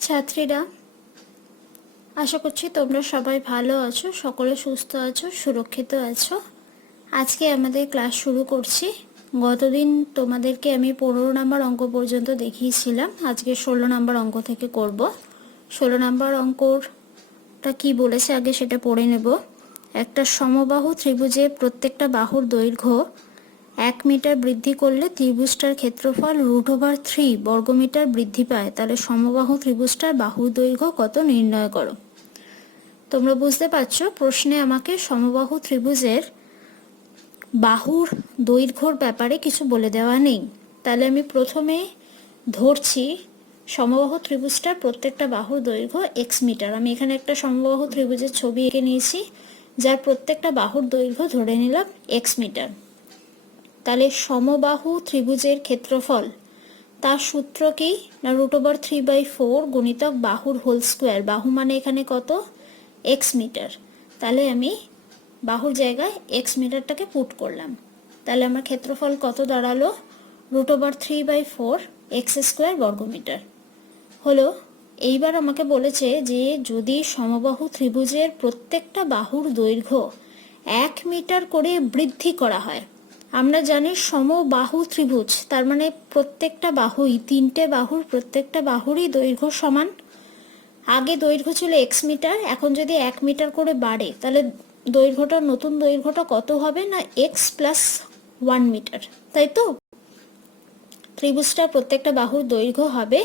ছাত্রীরা, আশা করছি তোমরা সবাই ভালো আছো, সকলে সুস্থ আছো, সুরক্ষিত আছো। আজকে আমাদের ক্লাস শুরু করছি। গতদিন তোমাদেরকে আমি 15 নম্বর অঙ্ক পর্যন্ত দেখিয়েছিলাম। আজকে 16 নম্বর অঙ্ক থেকে করব। 16 নম্বর অঙ্কটা কি বলেছে আগে সেটা পড়ে নেব। একটা সমবাহু ত্রিভুজের প্রত্যেকটা বাহুর দৈর্ঘ্য 1 মিটার বৃদ্ধি করলে ত্রিভুজটার ক্ষেত্রফল √3 বর্গমিটার বৃদ্ধি পায়। তাহলে সমবাহু ত্রিভুজটার বাহুর দৈর্ঘ্য কত নির্ণয় করো। তোমরা বুঝতে পারছো, প্রশ্নে আমাকে সমবাহু ত্রিভুজের বাহুর দৈর্ঘ্যর ব্যাপারে কিছু বলে দেওয়া নেই। তাহলে আমি প্রথমে ধরছি সমবাহু ত্রিভুজটার প্রত্যেকটা বাহুর দৈর্ঘ্য x মিটার। আমি এখানে একটা সমবাহু ত্রিভুজের ছবি এঁকে নিয়েছি, যার প্রত্যেকটা বাহুর দৈর্ঘ্য ধরে নিলাম x মিটার। তাহলে সমবাহু ত্রিভুজের ক্ষেত্রফল, তার সূত্র কি না √3/4 গুণিতক বাহুর হোল স্কোয়ার। বাহু মানে এখানে কত, x মিটার। তাহলে আমি বাহুর জায়গায় x মিটারটাকে পুট করলাম। তাহলে আমার ক্ষেত্রফল কত দাঁড়ালো, √3/4 x² বর্গমিটার হলো। এইবার আমাকে বলেছে যে যদি সমবাহু ত্রিভুজের প্রত্যেকটা বাহুর দৈর্ঘ্য 1 মিটার করে বৃদ্ধি করা হয়। আমরা জানি সমবাহু ত্রিভুজ, তার মানে প্রত্যেকটা বাহুই, তিনটে বাহুর প্রত্যেকটা বাহুরই দৈর্ঘ্য সমান। আগে দৈর্ঘ্য ছিল x মিটার, এখন যদি 1 মিটার করে বাড়ে তাহলে দৈর্ঘ্যটা, নতুন দৈর্ঘ্যটা কত হবে না x + 1 মিটার, তাই তো? ত্রিভুজটার প্রত্যেকটা বাহুর দৈর্ঘ্য হবে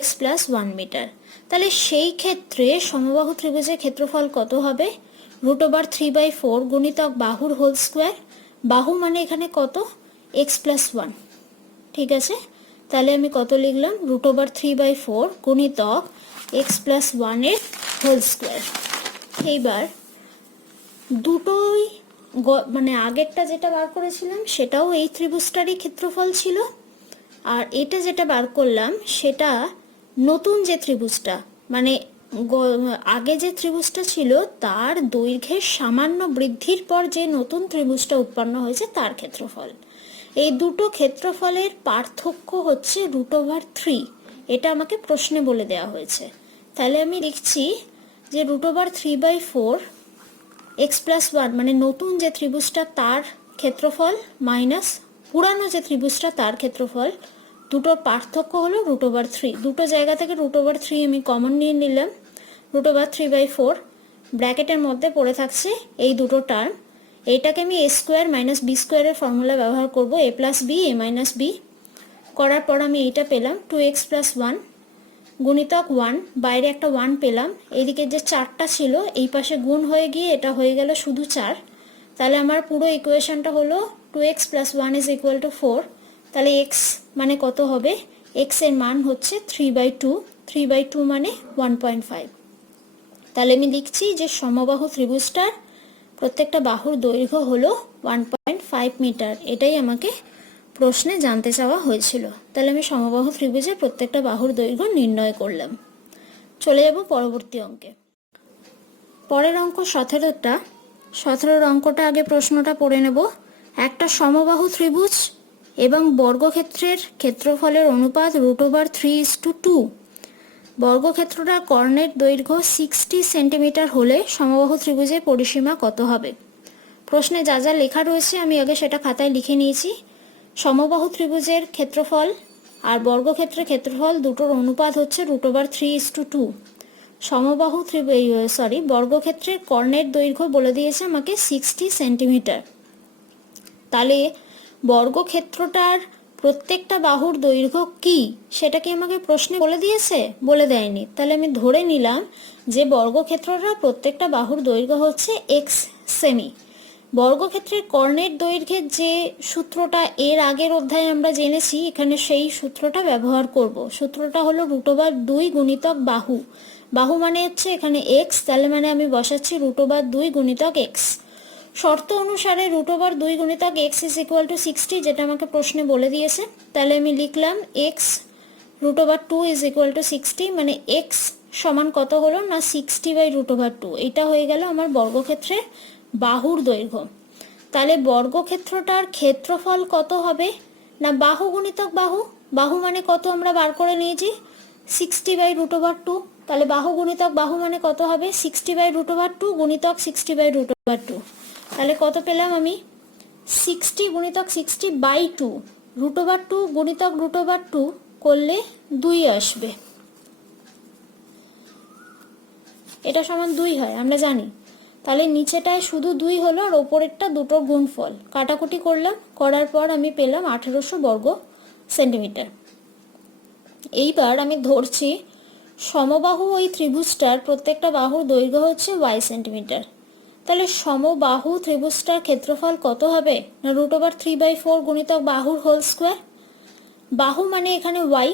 x + 1 মিটার। তাহলে সেই ক্ষেত্রে সমবাহু ত্রিভুজের ক্ষেত্রফল কত হবে, √3/4 গুণিতক বাহুর হোল স্কোয়ার। বাহু মানে এখানে কত, x + 1। ঠিক আছে, তাহলে আমি কত লিখলাম, √3/4 গুণিতক x + 1 এর হোল স্কোয়ার। এইবার দুটোই মানে আগেরটা যেটা বার করেছিলাম সেটাও এই ত্রিভুজটারই ক্ষেত্রফল ছিল, আর এটা যেটা বার করলাম সেটা নতুন যে ত্রিভুজটা, মানে আগে যে ত্রিভুজটা ছিল তার দৈর্ঘ্যের সামান্য বৃদ্ধির পর যে নতুন ত্রিভুজটা উৎপন্ন হয়েছে তার ক্ষেত্রফল। এই দুটো ক্ষেত্রফলের পার্থক্য হচ্ছে √3। এটা আমাকে প্রশ্নে বলে দেওয়া হয়েছে। তাহলে আমি লিখছি যে √3/4 x + 1 মানে নতুন যে ত্রিভুজটা তার ক্ষেত্রফল মাইনাস পুরানো যে ত্রিভুজটা তার ক্ষেত্রফল, দুটোর পার্থক্য হলো √3। দুটো জায়গা থেকে √3 আমি কমন নিয়ে নিলাম। √3/4 ব্র্যাকেটের মধ্যে পড়ে থাকছে এই দুটো টার্ম। এইটাকে আমি a² - b² এর ফর্মুলা ব্যবহার করব, a + b a - b করার পর আমি এইটা পেলাম 2x + 1 গুণিতক 1, বাইরে একটা 1 পেলাম, এদিকে যে 4টা ছিল এই পাশে গুণ হয়ে গিয়ে এটা হয়ে গেল শুধু 4। তাহলে আমার পুরো ইকুয়েশনটা হলো 2x + 1 = 4। তাহলে x মানে কত হবে, x এর মান হচ্ছে 3/2, 3/2 মানে 1.5। তাহলে আমি লিখছি যে সমবাহু ত্রিভুজটার প্রত্যেকটা বাহুর দৈর্ঘ্য হলো 1.5 মিটার। এটাই আমাকে প্রশ্নে জানতে চাওয়া হয়েছিল। তাহলে আমি সমবাহু ত্রিভুজের প্রত্যেকটা বাহুর দৈর্ঘ্য নির্ণয় করলাম। চলে যাব পরবর্তী অঙ্কে। পরের অঙ্ক 17টা। 17 অঙ্কটা আগে প্রশ্নটা পড়ে নেব। একটা সমবাহু ত্রিভুজ এবং বর্গক্ষেত্রের ক্ষেত্রফলের অনুপাত √3:2। বর্গক্ষেত্রটা কর্ণের দৈর্ঘ্য 60 সেন্টিমিটার হলে সমবাহু ত্রিভুজের পরিসীমা কত হবে। প্রশ্নে যা যা লেখা রয়েছে আমি আগে সেটা খাতায় লিখে নিয়েছি। সমবাহু ত্রিভুজের ক্ষেত্রফল আর বর্গক্ষেত্রের ক্ষেত্রফল দুটোর অনুপাত হচ্ছে √3:2। সমবাহু বর্গক্ষেত্রের কর্ণের দৈর্ঘ্য বলে দিয়েছে আমাকে 60 সেন্টিমিটার। তাহলে বর্গক্ষেত্রটার প্রত্যেকটা বাহুর দৈর্ঘ্য কি সেটা কি আমাকে প্রশ্নে বলে দিয়েছে, বলে দেয়নি। তাহলে আমি ধরে নিলাম যে বর্গক্ষেত্রটার প্রত্যেকটা বাহুর দৈর্ঘ্য হচ্ছে x সেমি। বর্গক্ষেত্রের কর্ণের দৈর্ঘ্যের যে সূত্রটা এর আগের অধ্যায়ে আমরা জেনেছি, এখানে সেই সূত্রটা ব্যবহার করব। সূত্রটা হলো √2 গুণিতক বাহু। বাহু মানে হচ্ছে এখানে x, তাহলে মানে আমি বসাচ্ছি √2 গুণিতক x। শর্ত অনুসারে √2 গুণিতক x = 60, যেটা আমাকে প্রশ্নে বলে দিয়েছে। তাহলে আমি লিখলাম x √2 = 60, মানে x সমান কত হলো না 60/√2। এটা হয়ে গেল আমার বর্গক্ষেত্রের বাহুর দৈর্ঘ্য। তাহলে বর্গক্ষেত্রটার ক্ষেত্রফল কত হবে না বাহু গুণিতক বাহু। বাহু মানে কত আমরা বার করে নিয়েছি, 60/√2, তাহলে বাহু গুণিতক বাহু মানে কত হবে 60/√2 গুণিতক 60/√2, তাহলে কত পেলাম আমি 60 গুণিতক 60/2, √2 গুণিতক √2 করলে 2 আসবে, এটা সমান 2 হয় আমরা জানি। তাহলে নিচেটায় শুধু 2 হলো আর ওপরেরটা দুটোর গুণফল, কাটাকুটি করলাম, করার পর আমি পেলাম 1800 বর্গ সেন্টিমিটার। এইবার আমি ধরছি সমবাহু ওই ত্রিভুজটার প্রত্যেকটা বাহুর দৈর্ঘ্য হচ্ছে y সেন্টিমিটার। তাহলে সমবাহু ত্রিভুজটার ক্ষেত্রফল কত হবে না √3/4 গুণিতক বাহুর হোল স্কোয়ার। বাহু মানে এখানে y,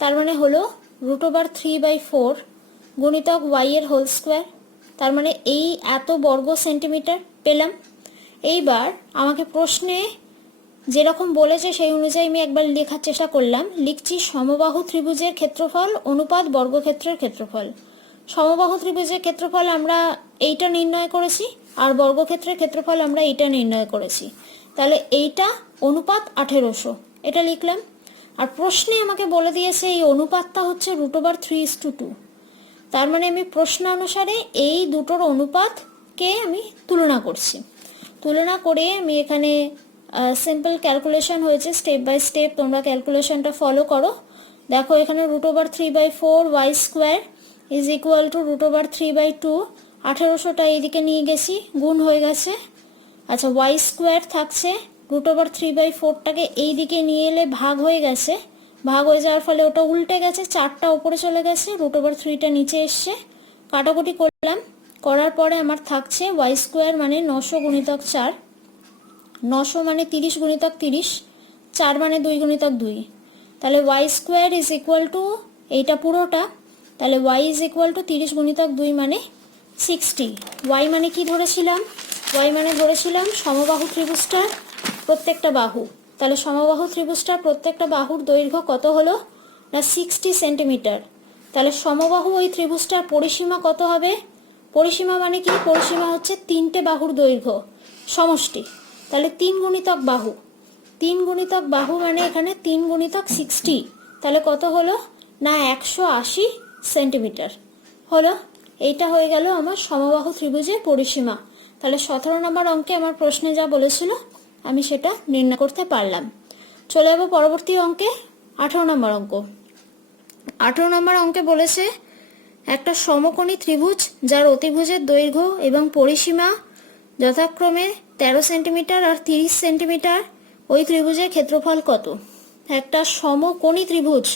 তার মানে হলো √3/4 গুণিতক y এর হোল স্কোয়ার, তার মানে এই এত বর্গ সেন্টিমিটার পেলাম। এইবার আমাকে প্রশ্নে যেরকম বলেছে সেই অনুযায়ী আমি একবার লেখার চেষ্টা করলাম, লিখছি সমবাহু ত্রিভুজের ক্ষেত্রফল অনুপাত বর্গক্ষেত্রের ক্ষেত্রফল। সমবাহু ত্রিভুজের ক্ষেত্রফল আমরা এইটা নির্ণয় করেছি আর বর্গক্ষেত্রের ক্ষেত্রফল আমরা এইটা নির্ণয় করেছি, তাহলে এইটা অনুপাত 1800 এটা লিখলাম। আর প্রশ্নে আমাকে বলে দিয়েছে এই অনুপাতটা হচ্ছে √3:2, তার মানে আমি প্রশ্নানুসারে এই দুটোর অনুপাতকে আমি তুলনা করছি। তুলনা করে আমি এখানে সিম্পল ক্যালকুলেশন হয়েছে, স্টেপ বাই স্টেপ তোমরা ক্যালকুলেশনটা ফলো করো। দেখো এখানে √3/4 y square is equal two √3/2, 1800টা এইদিকে নিয়ে গেছি, গুণ হয়ে গেছে। আচ্ছা y স্কোয়ার থাকছে, √3/4টাকে এই দিকে নিয়ে এলে ভাগ হয়ে গেছে, ভাগ হয়ে যাওয়ার ফলে ওটা উল্টে গেছে, 4টা উপরে চলে গেছে, √3টা নিচে এসছে, কাটাকুটি করলাম, করার পরে আমার থাকছে y স্কোয়ার মানে 900 গুণিতক 4, 900 মানে 30 গুণিতক 30, 4 মানে 2 গুণিতক 2, তাহলে y square is equal two এইটা পুরোটা, তাহলে y ইজ ইকুয়াল টু 30 গুণিতক 2 মানে 60। y মানে কি ধরেছিলাম, y মানে ধরেছিলাম সমবাহু ত্রিভুজটার প্রত্যেকটা বাহু, তাহলে সমবাহু ত্রিভুজটার প্রত্যেকটা বাহুর দৈর্ঘ্য কত হলো না 60 সেন্টিমিটার। তাহলে সমবাহু ওই ত্রিভুজটার পরিসীমা কত হবে, পরিসীমা মানে কি, পরিসীমা হচ্ছে 3টে বাহুর দৈর্ঘ্য সমষ্টি, তাহলে 3 গুণিতক বাহু, 3 গুণিতক বাহু মানে এখানে 3 গুণিতক 60, তাহলে কত হলো না 180 সেন্টিমিটার হলো। এইটা হয়ে গেল আমার সমবাহু ত্রিভুজের পরিসীমা। তাহলে 17 নম্বর অঙ্কে আমার প্রশ্নে যা বলেছিল আমি সেটা নির্ণয় করতে পারলাম। চলে যাবো পরবর্তী অঙ্কে, 18 নম্বর অঙ্ক। 18 নম্বর অঙ্কে বলেছে একটা সমকোণী ত্রিভুজ যার অতিভুজের দৈর্ঘ্য এবং পরিসীমা যথাক্রমে 13 সেন্টিমিটার আর 30 সেন্টিমিটার, ওই ত্রিভুজের ক্ষেত্রফল কত। একটা সমকোণী ত্রিভুজ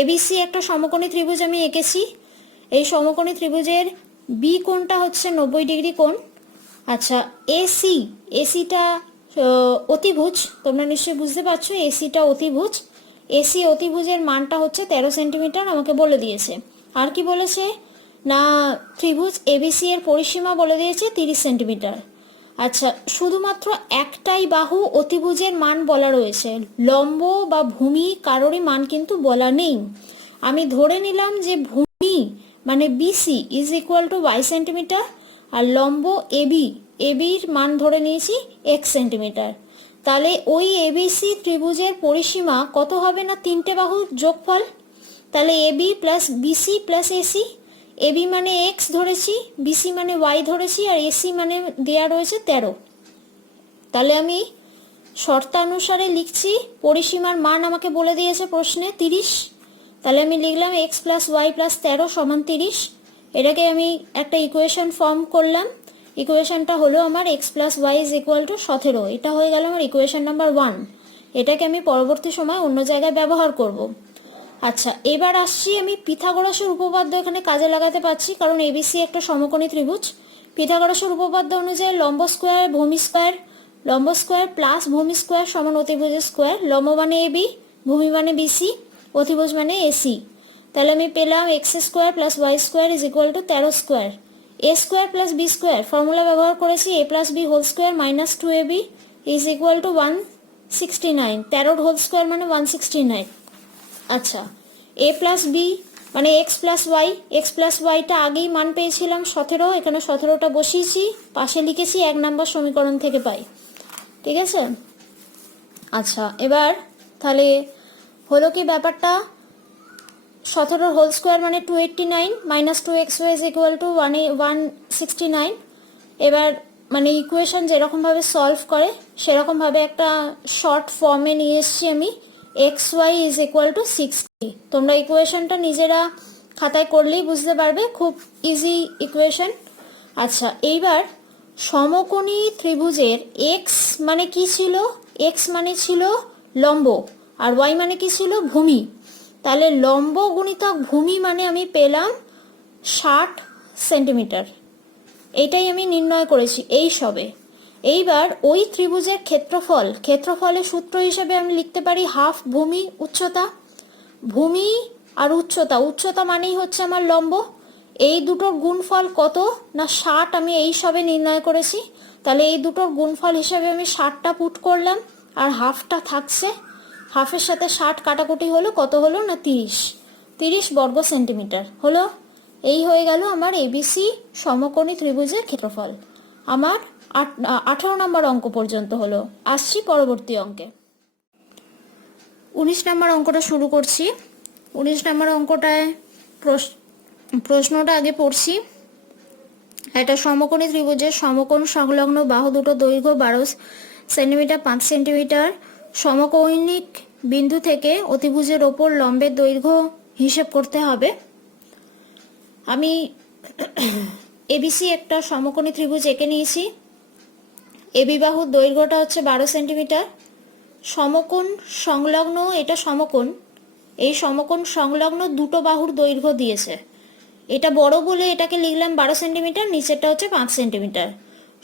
এবিসি, একটা সমকোণী ত্রিভুজ আমি এঁকেছি। এই সমকোণী ত্রিভুজের বি কোণটা হচ্ছে 90 ডিগ্রি কোণ। আচ্ছা এসিটা অতিভুজ, তোমরা নিশ্চয়ই বুঝতে পারছো এসিটা অতিভুজ, এসি অতিভুজের মানটা হচ্ছে 13 সেন্টিমিটার আমাকে বলে দিয়েছে। আর কি বলেছে না ত্রিভুজ এবিসি এর পরিসীমা বলে দিয়েছে 30 সেন্টিমিটার। আচ্ছা শুধুমাত্র একটাই বাহু অতিভুজের মান বলা রয়েছে, লম্ব বা ভূমি কারোরই মান কিন্তু বলা নেই। আমি ধরে নিলাম যে ভূমি মানে BC is equal to y centimetre আর লম্ব এবির মান ধরে নিয়েছি x সেন্টিমিটার। তাহলে ওই এবিসি ত্রিভুজের পরিসীমা কত হবে না 3টে বাহুর যোগফল, তাহলে AB plus BC plus AC, AB মানে x ধরেছি, বিসি মানে y ধরেছি আর এসি মানে দেয়া রয়েছে 13। তাহলে আমি শর্তানুসারে লিখছি, পরিসীমার মান আমাকে বলে দিয়েছে প্রশ্নে 30, তাহলে আমি লিখলাম x প্লাস ওয়াই প্লাস 13 সমান 30। এটাকে আমি একটা ইকুয়েশন ফর্ম করলাম, ইকুয়েশনটা হলো আমার x plus y is equal to 17, এটা হয়ে গেল আমার ইকুয়েশন নাম্বার 1। এটাকে আমি পরবর্তী সময় অন্য জায়গায় ব্যবহার করব। আচ্ছা এবার আসছি আমি পিথাগোরাসের উপপাদ্য এখানে কাজে লাগাতে পারছি, কারণ এবিসি একটা সমকোণী ত্রিভুজ। পিথাগোরাসের উপপাদ্য অনুযায়ী লম্ব স্কোয়ার ভূমি স্কোয়ার, লম্ব স্কোয়ার প্লাস ভূমি স্কোয়ার সমান অতিভুজের স্কোয়ার, লম্ব মানে এবি, ভূমি মানে বিসি, অতিভুজ মানে এসি। তাহলে আমি পেলাম x square plus y square is equal to 13 square, a square plus b square formula ব্যবহার করেছি, a plus b whole square minus 2ab is equal to 169, 13 whole square মানে 169। আচ্ছা এ প্লাস বি মানে x plus ওয়াইটা আগেই মান পেয়েছিলাম 17, এখানে 17টা বসিয়েছি, পাশে লিখেছি 1 নম্বর সমীকরণ থেকে পাই, ঠিক আছে। আচ্ছা এবার তাহলে হলো কি ব্যাপারটা, 17 হোল স্কোয়ার মানে 289 minus 2xy is equal to 169। এবার মানে ইকুয়েশন যেরকমভাবে সলভ করে সেরকমভাবে একটা শর্ট ফর্মে নিয়ে এসেছি আমি, xy ইজ ইকুয়াল টু 60। তোমরা ইকুয়েশনটা নিজেরা খাতায় করলেই বুঝতে পারবে, খুব ইজি ইকুয়েশন। আচ্ছা, এইবার সমকোণী ত্রিভুজের এক্স মানে কি ছিল, এক্স মানে ছিল লম্ব আর ওয়াই মানে কি ছিল ভূমি। তাহলে লম্ব গুণিতক ভূমি মানে আমি পেলাম 60 সেন্টিমিটার। এটাই আমি নির্ণয় করেছি এই সবে। এইবার ওই ত্রিভুজের ক্ষেত্রফল, ক্ষেত্রফলের সূত্র হিসেবে আমি লিখতে পারি হাফ ভূমি উচ্চতা। ভূমি আর উচ্চতা, উচ্চতা মানেই হচ্ছে আমার লম্ব। এই দুটোর গুণফল কত না 60, আমি এই সবে নির্ণয় করেছি। তাহলে এই দুটোর গুণফল হিসেবে আমি 60টা পুট করলাম আর হাফটা থাকছে, হাফের সাথে 60 কাটাকুটি হলো, কত হলো না 30 বর্গ সেন্টিমিটার হলো। এই হয়ে গেল আমার এবিসি সমকোণী ত্রিভুজের ক্ষেত্রফল। আমার 18 নম্বর অঙ্ক পর্যন্ত হলো। আসছি পরবর্তী অঙ্কে। 19 নম্বর অঙ্কটা শুরু করছি। 19 নম্বর অঙ্কটায় প্রশ্নটা আগে পড়ছি। একটা সমকোণী ত্রিভুজের সমকোণ সংলগ্ন বাহু দুটো দৈর্ঘ্য 12 সেন্টিমিটার 5 সেন্টিমিটার। সমকৌণিক বিন্দু থেকে অতিভুজের ওপর লম্বের দৈর্ঘ্য হিসেব করতে হবে। আমি এবিসি একটা সমকোণী ত্রিভুজ এঁকে নিয়েছি। এবি বাহুর দৈর্ঘ্যটা হচ্ছে 12 সেন্টিমিটার। সমকোণ সংলগ্ন, এটা সমকোণ, এই সমকোণ সংলগ্ন দুটো বাহুর দৈর্ঘ্য দিয়েছে। এটা বড় বলে এটাকে লিখলাম 12 সেন্টিমিটার, নিচেরটা হচ্ছে 5 সেন্টিমিটার।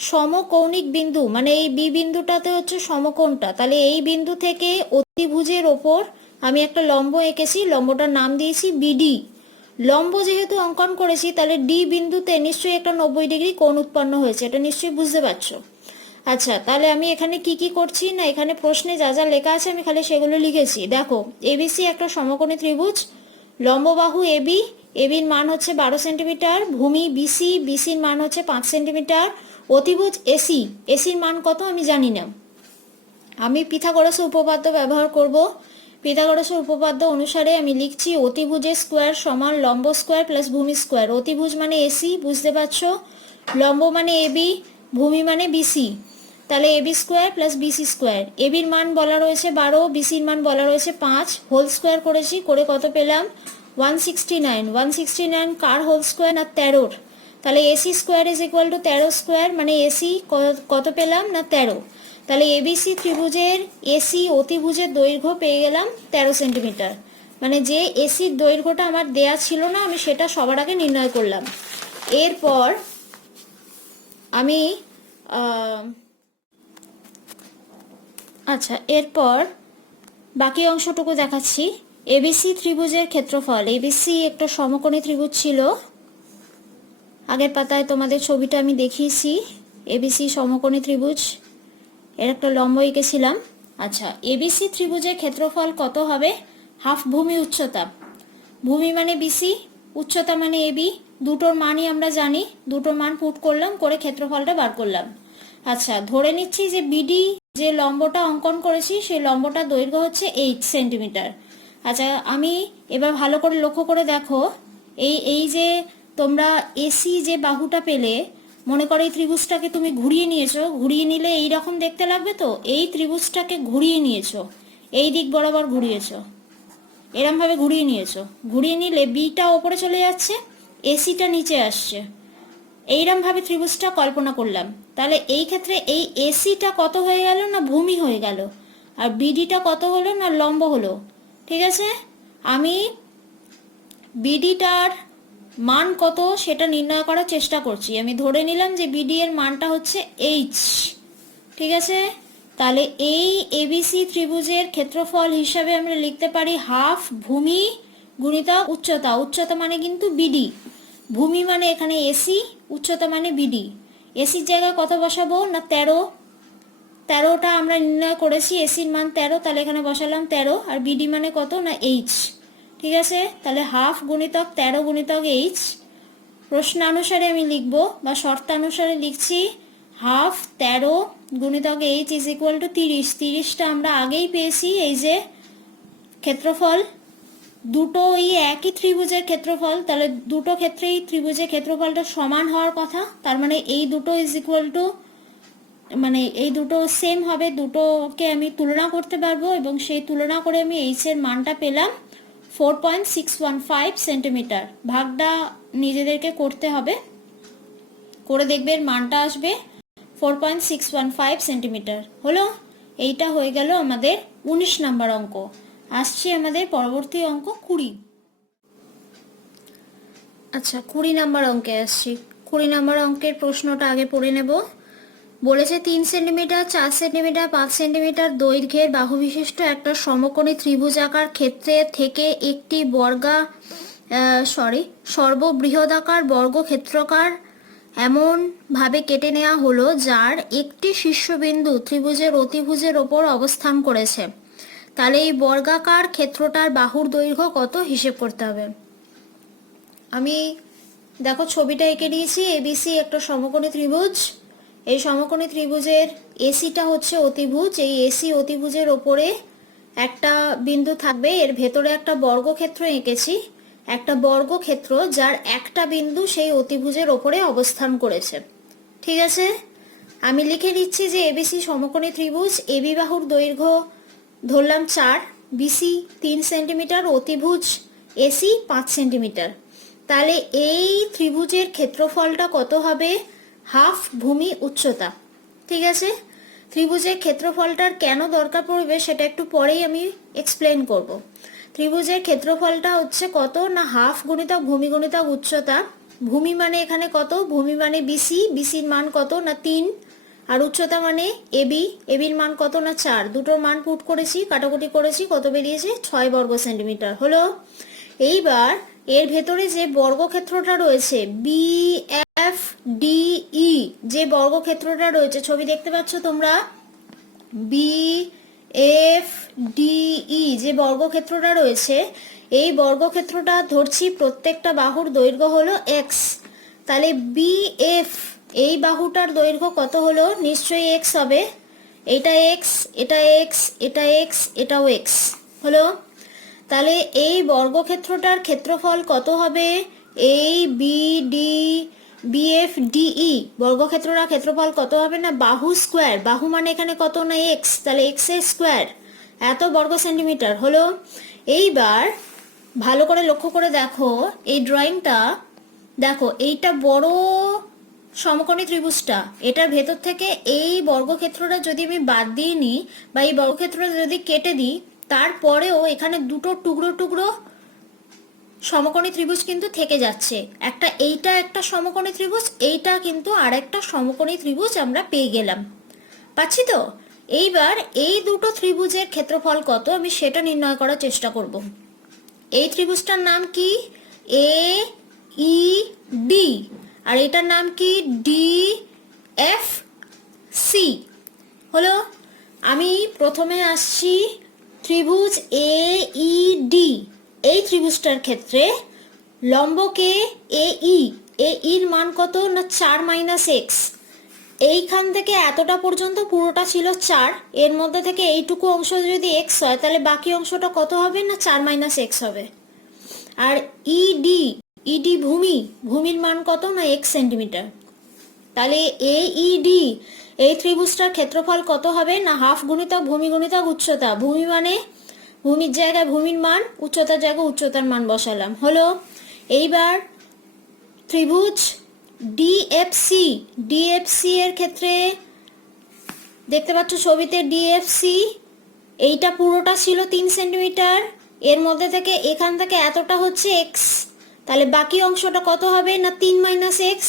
সমকৌণিক বিন্দু মানে এই বি বিন্দুটাতে হচ্ছে সমকোণটা, তাহলে এই বিন্দু থেকে অতিভুজের ওপর আমি একটা লম্ব এঁকেছি, লম্বটার নাম দিয়েছি বিডি। লম্ব যেহেতু অঙ্কন করেছি তাহলে ডি বিন্দুতে নিশ্চয়ই একটা 90 ডিগ্রি কোণ উৎপন্ন হয়েছে, এটা নিশ্চয়ই বুঝতে পারছো। আচ্ছা, তাহলে আমি এখানে কি কি করছি না, এখানে প্রশ্নে যা যা লেখা আছে আমি খালি সেগুলো লিখেছি। দেখো, এবিসি একটা সমকোণী ত্রিভুজ, লম্ববাহু এবি, এবির মান হচ্ছে 12 সেন্টিমিটার, ভূমি বিসি, বিসির মান হচ্ছে 5 সেন্টিমিটার, অতিভুজ এসি, এসির মান কত আমি জানি না, আমি পিথাগোরাসের উপপাদ্য ব্যবহার করব। পিথাগোরাসের উপপাদ্য অনুসারে আমি লিখছি অতিভুজের স্কোয়ার সমান লম্ব স্কোয়ার প্লাস ভূমি স্কোয়ার। অতিভুজ মানে এসি, বুঝতে পারছো, লম্ব মানে এবি, ভূমি মানে বিসি। তাহলে AB square plus BC square. এবির মান বলা রয়েছে 12, বিসির মান বলা রয়েছে 5, হোল স্কোয়ার করেছি, করে কত পেলাম 169। 169 কার হোল স্কোয়ার না 13। তাহলে AC square is equal to 13 square, মানে এসি কত পেলাম না 13। তাহলে এবিসি ত্রিভুজের এসি অতিভুজের দৈর্ঘ্য পেয়ে গেলাম 13 সেন্টিমিটার। মানে যে এসির দৈর্ঘ্যটা আমার দেয়া ছিল না আমি সেটা সবার আগে নির্ণয় করলাম। এরপর আমি আচ্ছা, এরপর বাকি অংশটুকু দেখাচ্ছি। এবিসি ত্রিভুজের ক্ষেত্রফল, এবিসি একটা সমকোণী ত্রিভুজ ছিল, আগের পাতায় তোমাদের ছবিটা আমি দেখিয়েছি। এবিসি সমকোণী ত্রিভুজ, এর একটা লম্ব এঁকেছিলাম। আচ্ছা, এবিসি ত্রিভুজের ক্ষেত্রফল কত হবে, হাফ ভূমি উচ্চতা, ভূমি মানে বিসি, উচ্চতা মানে এবি, দুটোর মানই আমরা জানি, দুটোর মান পুট করলাম, করে ক্ষেত্রফলটা বার করলাম। আচ্ছা, ধরে নিচ্ছি যে বিডি যে লম্বটা অঙ্কন করেছি সেই লম্বটার দৈর্ঘ্য হচ্ছে 8 সেন্টিমিটার। আচ্ছা, আমি এবার ভালো করে লক্ষ্য করে দেখো, এই যে তোমরা এসি যে বাহুটা পেলে, মনে করো এই ত্রিভুজটাকে তুমি ঘুরিয়ে নিয়েছো, ঘুরিয়ে নিলে এই রকম দেখতে লাগবে, তো এই ত্রিভুজটাকে ঘুরিয়ে নিয়েছো, এই দিক বরাবর ঘুরিয়েছো, এরমভাবে ঘুরিয়ে নিয়েছো, ঘুরিয়ে নিলে বিটা ওপরে চলে যাচ্ছে, এসিটা নিচে আসছে, এইরমভাবে ত্রিভুজটা কল্পনা করলাম। তাহলে এই ক্ষেত্রে এই এসিটা কত হয়ে গেল না ভূমি হয়ে গেল, আর বিডিটা কত হলো না লম্ব হলো। ঠিক আছে, আমি বিডিটার মান কত সেটা নির্ণয় করার চেষ্টা করছি। আমি ধরে নিলাম যে বিডি এর মানটা হচ্ছে এইচ। ঠিক আছে, তাহলে এই এবিসি ত্রিভুজের ক্ষেত্রফল হিসাবে আমরা লিখতে পারি হাফ ভূমি গুণিতক উচ্চতা। উচ্চতা মানে কিন্তু বিডি, ভূমি মানে এখানে এসি, উচ্চতা মানে বিডি। এসির জায়গায় কত বসাবো না 13, 13টা আমরা নির্ণয় করেছি, এসির মান 13, তাহলে এখানে বসালাম 13, আর বিডি মানে কত না এইচ। ঠিক আছে, তাহলে হাফ গুণিতক 13 গুণিতক এইচ। প্রশ্নানুসারে আমি লিখব বা শর্তানুসারে লিখছি হাফ 13 গুণিতক এইচ ইজ ইকুয়াল টু 30। 30টা আমরা আগেই পেয়েছি, এই যে ক্ষেত্রফল দুটো এই একই ত্রিভুজের ক্ষেত্রফল, তাহলে দুটো ক্ষেত্রেই ত্রিভুজের ক্ষেত্রফলটা সমান হওয়ার কথা, তার মানে এই দুটো ইজ ইকুয়াল টু, মানে এই দুটো সেম হবে, দুটোকে আমি তুলনা করতে পারবো এবং সেই তুলনা করে আমি এইচ এর মানটা পেলাম 4.615 সেন্টিমিটার। ভাগটা নিজেদেরকে করতে হবে, করে দেখবে এর মানটা আসবে 4.615 সেন্টিমিটার। হলো, এইটা হয়ে গেল আমাদের 19 নাম্বার অঙ্ক। আসছে আমাদের পরবর্তী অঙ্ক 20। আচ্ছা, 20 নাম্বার অঙ্কে আসছি। 20 নাম্বার অঙ্কের প্রশ্নটা আগে পড়ে নেব। বলেছে 3 সেন্টিমিটার, 4 সেন্টিমিটার, 5 সেন্টিমিটার দৈর্ঘ্যের বাহু বিশিষ্ট একটা সমকোণী ত্রিভুজাকার ক্ষেত্রে থেকে একটি সর্ববৃহদাকার বর্গক্ষেত্রাকার এমন ভাবে কেটে নেওয়া হলো যার একটি শীর্ষবিন্দু ত্রিভুজের অতিভুজের ওপর অবস্থান করেছে। তাহলে এই বর্গাকার ক্ষেত্রটার বাহুর দৈর্ঘ্য কত হিসেব করতে হবে। আমি দেখো ছবিটা এঁকে দিয়েছি। এবিসি একটা সমকোণী ত্রিভুজ। এই সমকোণী ত্রিভুজের এসিটা হচ্ছে অতিভুজ। এই এসি অতিভুজের ওপরে একটা বিন্দু থাকবে, এর ভেতরে একটা বর্গক্ষেত্র এঁকেছি, একটা বর্গক্ষেত্র যার একটা বিন্দু সেই অতিভুজের ওপরে অবস্থান করেছে। ঠিক আছে, আমি লিখে দিচ্ছি যে এবিসি সমকোণী ত্রিভুজ, এবি বাহুর দৈর্ঘ্য ধরলাম 4, বিসি 3 সেন্টিমিটার, অতিভুজ এসি 5 সেন্টিমিটার। তাহলে এই ত্রিভুজের ক্ষেত্রফলটা কত হবে? হাফ ভূমি উচ্চতা। ঠিক আছে, ত্রিভুজের ক্ষেত্রফলটার কেন দরকার পড়বে সেটা একটু পরেই আমি এক্সপ্লেন করব। ত্রিভুজের ক্ষেত্রফলটা হচ্ছে কত না হাফ গুণিতক ভূমি গুণিতক উচ্চতা। ভূমি মানে এখানে কত? ভূমি মানে বিসি, বিসির মান কত না 3, আর উচ্চতা মানে এবি, এবির মান কত না 4। দুটোর মান পুট করেছি, কাটাকুটি করেছি, কত বেরিয়েছে? 6 বর্গ সেন্টিমিটার। হলো, এইবার এর ভেতরে যে বর্গক্ষেত্রটা রয়েছে BFDE, যে বর্গক্ষেত্রটা রয়েছে, ছবি দেখতে পাচ্ছ তোমরা, BFDE যে বর্গক্ষেত্রটা রয়েছে, এই বর্গক্ষেত্রটা ধরছি প্রত্যেকটা বাহুর দৈর্ঘ্য হলো x। তাহলে BF এই বাহুটার দৈর্ঘ্য কত হলো? নিশ্চয়ই x হবে। এটা x, এটা x, এটা x, এটাও x। হলো, তাহলে এই বর্গক্ষেত্রটার ক্ষেত্রফল কত হবে? এই BFDE বর্গক্ষেত্রটার ক্ষেত্রফল কত হবে না বাহু স্কোয়ার, বাহু মানে এখানে কত না x, তাহলে x এর স্কোয়ার, এত বর্গ সেন্টিমিটার। হলো, এইবার ভালো করে লক্ষ্য করে দেখো এই ড্রয়িংটা। দেখো এইটা বড় সমকোণী ত্রিভুজটা, এটার ভেতর থেকে এই বর্গক্ষেত্রটা যদি আমি বাদ দিয়ে নিই বা এই বর্গক্ষেত্রটা যদি কেটে দিই, তারপরেও এখানে দুটো টুকরো টুকরো সমকোণী ত্রিভুজ কিন্তু থেকে যাচ্ছে। এইটা একটা সমকোণী ত্রিভুজ, এইটা কিন্তু আর একটা সমকোণী ত্রিভুজ আমরা পেয়ে গেলাম। পাচ্ছি তো? এইবার এই দুটো ত্রিভুজের ক্ষেত্রফল কত আমি সেটা নির্ণয় করার চেষ্টা করব। এই ত্রিভুজটার নাম কি? AED, আর এটার নাম কি? DFC। হলো, আমি প্রথমে আসছি ত্রিভুজ AED। এই ত্রিভুজটার ক্ষেত্রে লম্বকে এর মান কত না 4 - x। এইখান থেকে এতটা পর্যন্ত পুরোটা ছিল 4, এর মধ্যে থেকে এইটুকু অংশ যদি x হয় তাহলে বাকি অংশটা কত হবে না 4 - x হবে। আর ইডি ভূমির মান কত না x সেন্টিমিটার। তাহলে AED এই ত্রিভুজটার ক্ষেত্রফল কত হবে না হাফ গুণিতক ভূমি গুণিতক উচ্চতা। ভূমি মানে ভূমির জায়গায় ভূমির মান, উচ্চতার জায়গায় উচ্চতার মান বসালাম। হলো, এইবার ত্রিভুজ DFC এর ক্ষেত্রে দেখতে পাচ্ছ ছবিতে DFC, এইটা পুরোটা ছিল 3 সেন্টিমিটার, এর মধ্যে থেকে এখান থেকে এতটা হচ্ছে x, তাহলে বাকি অংশটা কত হবে না 3 - x।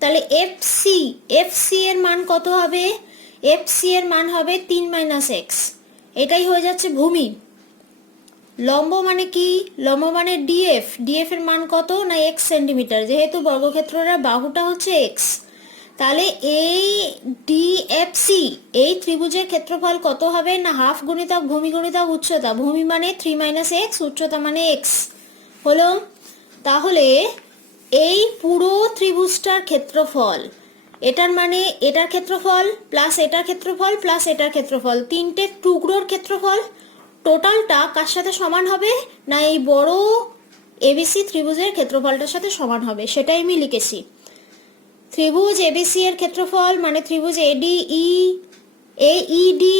তাহলে FC এর মান কত হবে? FC এর মান হবে 3 - x। এটাই হয়ে যাচ্ছে ভূমি। লম্ব মানে কি? লম্ব মানে DF এর মান কত না x সেন্টিমিটার, যেহেতু বর্গক্ষেত্রের বাহুটা হচ্ছে x। তাহলে এই DFC এই ত্রিভুজের ক্ষেত্রফল কত হবে না হাফ গুণিতক ভূমি গুণিতক উচ্চতা। ভূমি মানে 3 - x, উচ্চতা মানে x। হলো, তাহলে এই পুরো ত্রিভুজটার ক্ষেত্রফল, এটার মানে এটার ক্ষেত্রফল প্লাস এটার ক্ষেত্রফল প্লাস এটার ক্ষেত্রফল, তিনটে টুকরোর ক্ষেত্রফল, টোটালটা কার সাথে সমান হবে না এই বড় এবিসি ত্রিভুজের ক্ষেত্রফলটার সাথে সমান হবে, সেটাই আমি লিখেছি। ত্রিভুজ এবিসি এর ক্ষেত্রফল মানে ত্রিভুজ এইডি,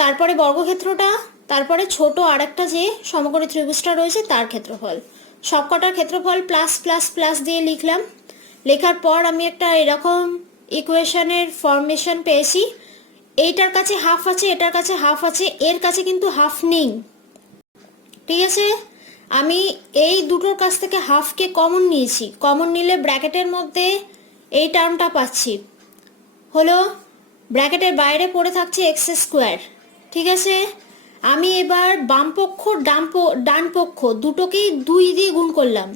তারপরে বর্গক্ষেত্রটা, তারপরে ছোট আরেকটা যে সমকোণী ত্রিভুজটা রয়েছে তার ক্ষেত্রফল, সবকটার ক্ষেত্রফল প্লাস প্লাস প্লাস দিয়ে লিখলাম। লেখার পর আমি একটা এরকম ইকুয়েশনের ফর্মেশন পেয়েছি। এইটার কাছে হাফ আছে, এটার কাছে হাফ আছে, এর কাছে কিন্তু হাফ নেই, ঠিক আছে। আমি এই দুটোর কাছ থেকে হাফকে কমন নিয়েছি, কমন নিলে ব্র্যাকেটের মধ্যে এই টার্মটা পাচ্ছি, হলো ব্র্যাকেটের বাইরে পড়ে থাকছে এক্স স্কোয়ার, ঠিক আছে। আমি এবার বাম পক্ষ ডান পক্ষ দুটোকেই 2 দিয়ে গুণ করলাম।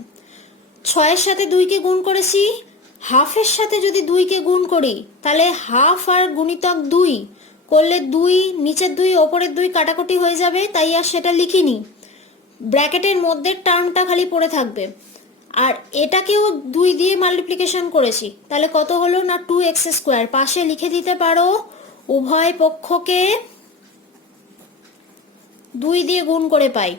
6-এর সাথে 2কে গুণ করেছি, হাফের সাথে যদি 2কে গুণ করি তাহলে হাফ আর গুণিতক 2 করলে 2 নিচের 2 ওপরের 2 কাটাকুটি হয়ে যাবে, তাই আর সেটা লিখিনি। ব্র্যাকেটের মধ্যে টার্মটা খালি পড়ে থাকবে। আর এটাকেও 2 দিয়ে মাল্টিপ্লিকেশন করেছি, তাহলে কত হলো না 2x²। পাশে লিখে দিতে পারো উভয় পক্ষকে 2 দিয়ে গুণ করে পাই,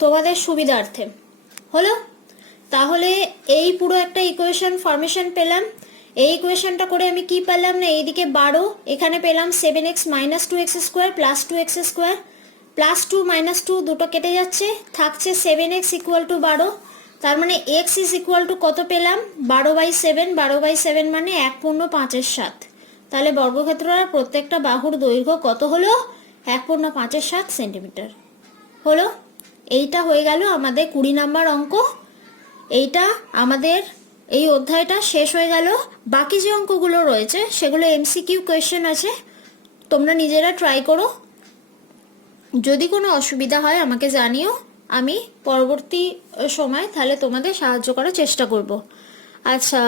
তোমাদের সুবিধার্থে হলো। তাহলে এই পুরো একটা ইকুয়েশন ফর্মেশন পেলাম। এই ইকুয়েশনটা করে আমি কি পেলাম না এইদিকে 12, এখানে পেলাম 7x - 2x² + 2x² +2 - 2 দুটো কেটে যাচ্ছে, থাকছে 7x = 12। তার মানে x = কত পেলাম 12/7, 12/7 মানে 1/5/7। তাহলে বর্গক্ষেত্রের প্রত্যেকটা বাহুর দৈর্ঘ্য কত হলো 1/5/7 সেন্টিমিটার হলো। এইটা হয়ে গেল আমাদের 20 নাম্বার অঙ্ক। এইটা আমাদের এই অধ্যায়টা শেষ হয়ে গেল। বাকি যে অঙ্কগুলো রয়েছে সেগুলো এমসিকিউ কোয়েশ্চেন আছে, তোমরা নিজেরা ট্রাই করো। যদি কোনো অসুবিধা হয় আমাকে জানিও, আমি পরবর্তী সময় তাহলে তোমাদের সাহায্য করার চেষ্টা করব। আচ্ছা,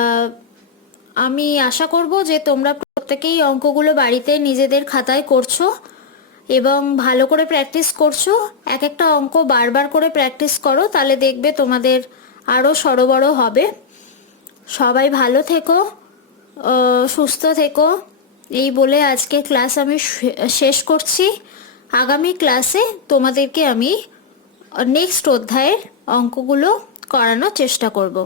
আমি আশা করব যে তোমরা প্রত্যেকেই অঙ্কগুলো বাড়িতে নিজেদের খাতায় করছো এবং ভালো করে প্র্যাকটিস করছো। এক একটা অঙ্ক বারবার করে প্র্যাকটিস করো, তাহলে দেখবে তোমাদের আরও সরবর হবে। সবাই ভালো থেকো, সুস্থ থেকো, এই বলে আজকে ক্লাস আমি শেষ করছি। আগামী ক্লাসে তোমাদেরকে আমি নেক্সট অধ্যায়ের অঙ্কগুলো করানোর চেষ্টা করব।